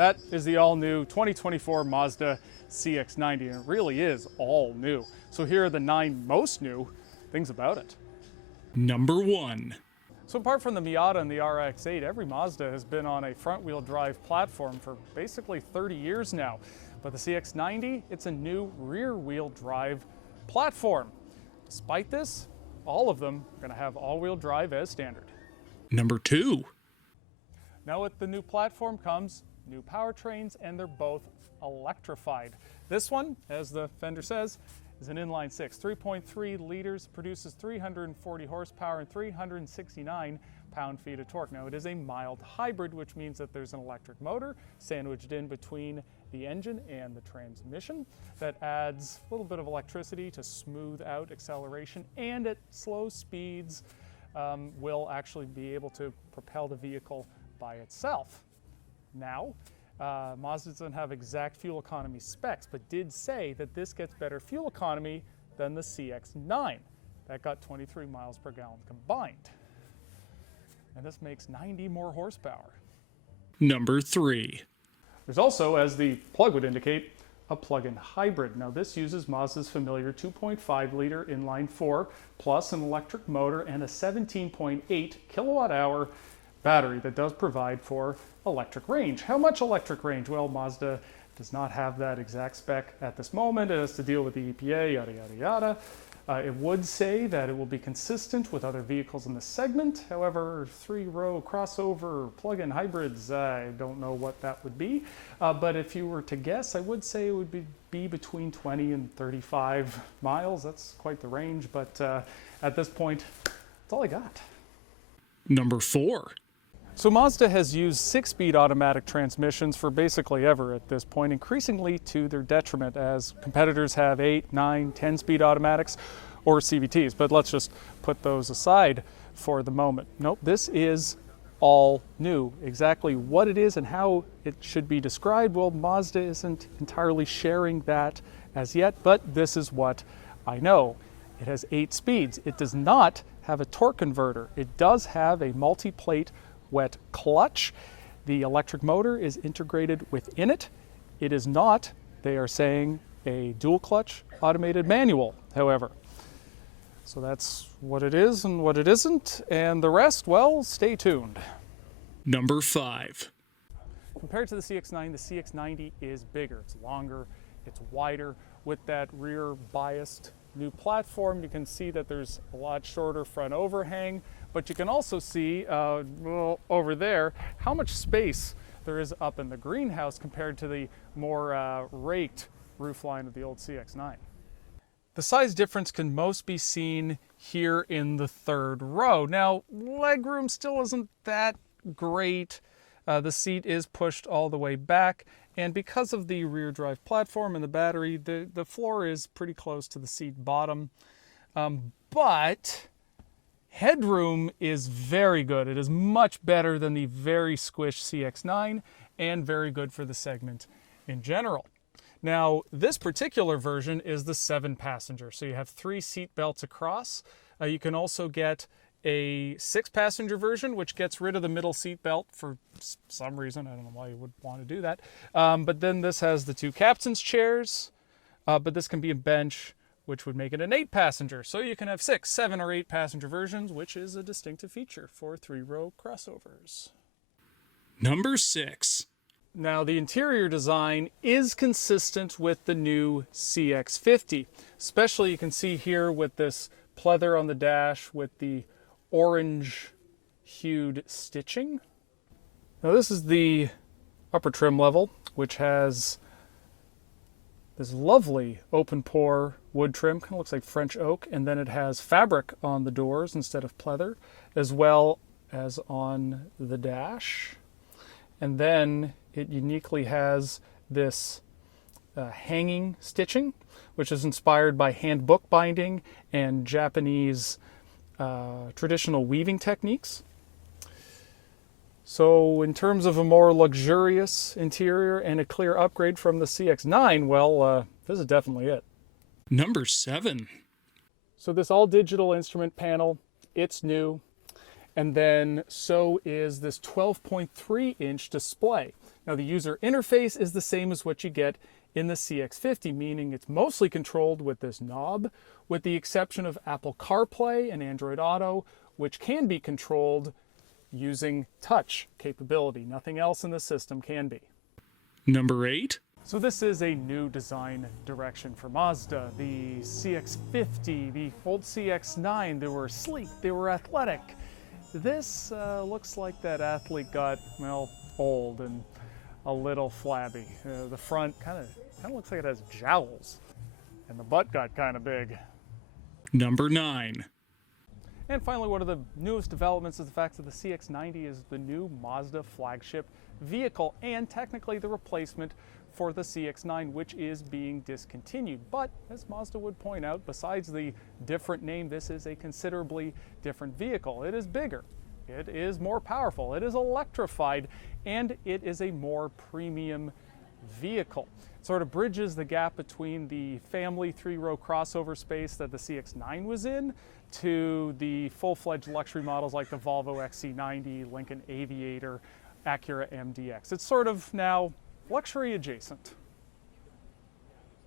That is the all-new 2024 Mazda CX-90, and it really is all new. So here are the 9 most new things about it. Number 1. So apart from the Miata and the RX-8, every Mazda has been on a front-wheel drive platform for basically 30 years now. But the CX-90, it's a new rear-wheel drive platform. Despite this, all of them are going to have all-wheel drive as standard. Number 2. Now with the new platform comes new powertrains, and they're both electrified. This one, as the fender says, is an inline-six, 3.3 liters, produces 340 horsepower and 369 pound-feet of torque. Now it is a mild hybrid, which means that there's an electric motor sandwiched in between the engine and the transmission that adds a little bit of electricity to smooth out acceleration, and at slow speeds will actually be able to propel the vehicle by itself. Now, Mazda doesn't have exact fuel economy specs, but did say that this gets better fuel economy than the CX-9. That got 23 miles per gallon combined. And this makes 90 more horsepower. Number 3. There's also, as the plug would indicate, a plug-in hybrid. Now this uses Mazda's familiar 2.5 liter inline-4 plus an electric motor and a 17.8 kilowatt hour battery that does provide for electric range. How much electric range? Well, Mazda does not have that exact spec at this moment. It has to deal with the EPA, yada, yada, yada. It would say that it will be consistent with other vehicles in the segment. However, 3-row crossover plug-in hybrids, I don't know what that would be. But if you were to guess, I would say it would be between 20 and 35 miles. That's quite the range, but at this point, that's all I got. Number 4. So Mazda has used 6-speed automatic transmissions for basically ever at this point, increasingly to their detriment as competitors have 8, 9, 10-speed automatics or CVTs. But let's just put those aside for the moment. Nope, this is all new. Exactly what it is and how it should be described, well, Mazda isn't entirely sharing that as yet, but this is what I know. It has 8 speeds. It does not have a torque converter. It does have a multi-plate wet clutch. The electric motor is integrated within it. It is not, they are saying, a dual clutch automated manual, however. So that's what it is and what it isn't, and the rest, well, stay tuned. Number 5. Compared to the CX-9, the CX-90 is bigger. It's longer, it's wider. With that rear biased new platform, you can see that there's a lot shorter front overhang, but you can also see over there how much space there is up in the greenhouse compared to the more raked roofline of the old CX-9. The size difference can most be seen here in the 3rd row. Now, legroom still isn't that great. The seat is pushed all the way back, and because of the rear drive platform and the battery, the floor is pretty close to the seat bottom. But headroom is very good. It is much better than the very squished CX-9 and very good for the segment in general. Now, this particular version is the 7-passenger, so you have 3 seat belts across. You can also get a 6-passenger version, which gets rid of the middle seat belt for some reason. I don't know why you would want to do that. But then this has the 2 captain's chairs, but this can be a bench, which would make it an 8-passenger. So you can have 6, 7, or 8-passenger versions, which is a distinctive feature for 3-row crossovers. Number 6. Now, the interior design is consistent with the new CX-50. Especially you can see here with this pleather on the dash with the orange-hued stitching. Now, this is the upper trim level, which has this lovely open-pore wood trim, kind of looks like French oak, and then it has fabric on the doors instead of pleather, as well as on the dash. And then it uniquely has this hanging stitching, which is inspired by hand book binding and Japanese traditional weaving techniques. So in terms of a more luxurious interior and a clear upgrade from the CX-9, well, this is definitely it. Number 7. So this all-digital instrument panel, it's new. And then so is this 12.3-inch display. Now the user interface is the same as what you get in the CX-50, meaning it's mostly controlled with this knob, with the exception of Apple CarPlay and Android Auto, which can be controlled using touch capability. Nothing else in the system can be. Number 8. So this is a new design direction for Mazda. The CX-50, the old CX-9, they were sleek, they were athletic. This looks like that athlete got, well, old and a little flabby. The front kind of looks like it has jowls, and the butt got kind of big. Number 9. And finally, one of the newest developments is the fact that the CX-90 is the new Mazda flagship vehicle and technically the replacement for the CX-9, which is being discontinued. But as Mazda would point out, besides the different name, this is a considerably different vehicle. It is bigger, it is more powerful, it is electrified, and it is a more premium vehicle. It sort of bridges the gap between the family 3-row crossover space that the CX-9 was in to the full-fledged luxury models like the Volvo XC90, Lincoln Aviator, Acura MDX. It's sort of now luxury adjacent.